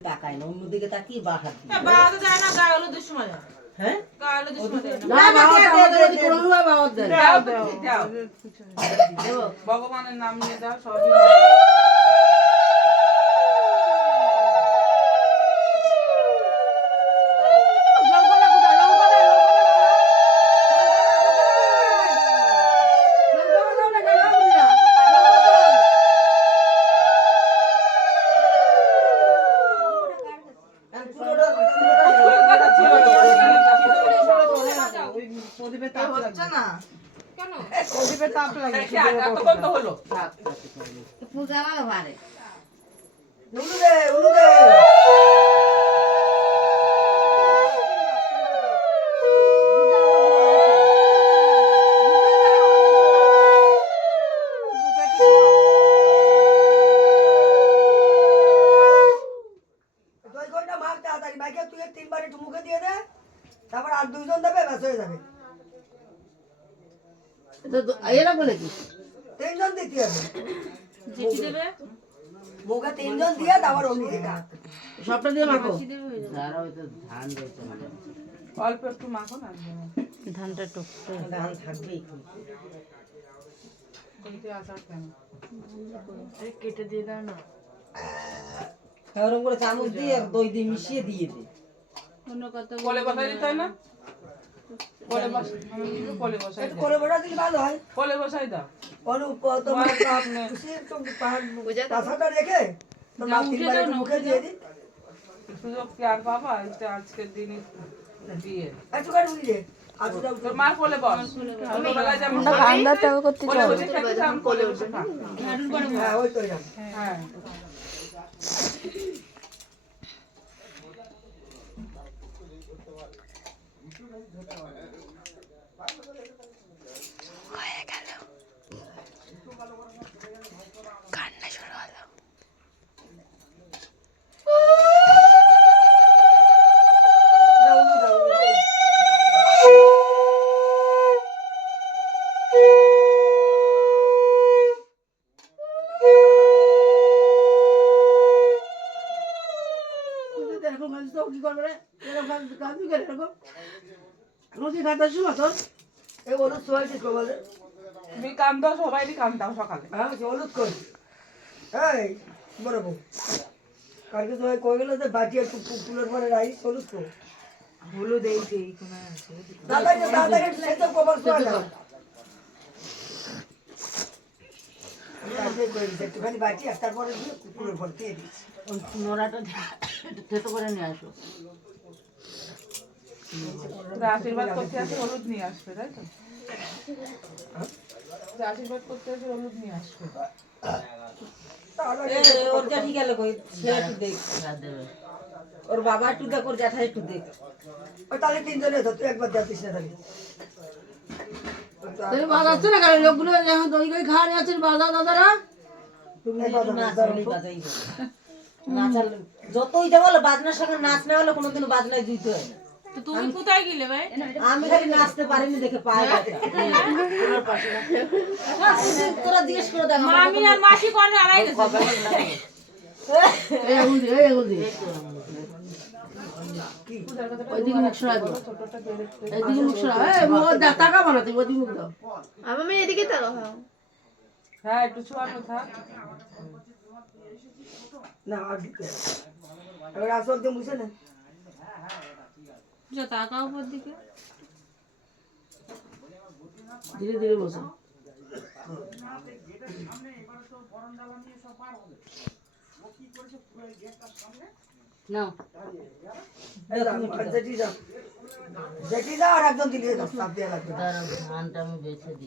তাকায় না অন্যদিকে তাকিয়ে বাহার দিই বাবা যায় না গায়ে হলুদের সময় হ্যাঁ গায়ে হলুদের সময় দেয় না বাবা যদি কোনো বাবা দেন দাও ভগবানের নাম নিয়ে দাও সবই তারপর আর দুইজন দেবে ব্যাস হয়ে যাবে এরা বলে কি তিনজন দিতে হবে যেটি দেবে মুখে তিনজন দিয়ে তারপর অমনি দেবে সবটা দিয়ে মাখো যারা হয়তো ধান রয়েছে মানে অল্প একটু মাখো না ধানটা টুকতে ধান থাকবেই কোনতে আসার কেন আরে কেটে দিয়ে দাও না ওরকম করে চামচ দিয়ে দই দিয়ে মিশিয়ে দিয়ে দে অন্য কথা কোলে বসাই দিতে হয় না কোলে বসাই কোলে বসাই একটু কোলে বসা দিলে ভালো হয় কোলে বসাই দাও তোমার পাশাটা রেখে তোমার তিনবার একটু মুখে দিয়ে দিই সুযোগ কি আর বাবা এটা আজকের দিনে বিয়ে একটুখানি বুঝলে তোর মার কোলে বস ছোটবেলায় যেমন গান্ধাটাও করতে কোলে চাও বসে থাকতাম কোলে বসে থাক হ্যাঁ ওই তো হ্যাঁ কান্না শুরু হলো কি করবে রে কাজু করে এরকম রুটি খাতার সময় তোর এই হলুদ সোয়াইটি বলে তুমি কান্দো সবাইই কান্দাও সকালে হ্যাঁ হলুদ করি এই বড় বউ কালকে তো কই গেল যে বাটি একটু ফুলের পরে রাইস হলুদ তো হলুদ এই যে এইখানে আছে দাদা সেই তো কবর সোয়া দাও একটুখানি বাটি আর তারপরে দিয়ে ফুলের পর দিয়ে দিচ্ছি ওই নোড়াটা থেতো করে নিয়ে আসো আশীর্বাদ করতে আসে হলুদ নিয়ে আসবে তাই তো আশীর্বাদ করতে আসে হলুদ নিয়ে আসবে ওর জ্যাঠি গেল কই সে একটু দেখ ওর বাবা একটু দেখ ওর জ্যাঠা একটু দেখ ওই তাহলে তিনজনে তো তুই একবার যাচ্ছিস না তাহলে তুমি বাজাচ্ছ না কারণ লোকগুলো এখন দই কই খাওয়া নিয়ে আসছেন বাজা দাদারা তুমি বাজাই নাচাল যতই যা বলো বাজনার সঙ্গে নাচ না হলে কোনোদিনও বাজনায় জুইতে হয় না তো তুমি কোথায় গেলে ভাই আমি খালি নাচতে পারিনি দেখে পায়ে তোরা জিজ্ঞেস করে দেখ মামি আর মাসি কোনে আড়াই গেছে ওইদিকে মুখ সরা দাও এইদিকে মুখ সরা টাকা বানাতে ওইদিকে মুখ দাও আমি এদিকে তাকাও হ্যাঁ একটু ছোঁয়ানো থাক না আর দিতে এবার আসল দিয়ে মুছে না যা তাকাও উপর দিকে ধীরে ধীরে বসো নাও যেটি যাও আর একজন দিলে দাও সাপ দিয়ে লাগবে ধানটা আমি বেছে দিই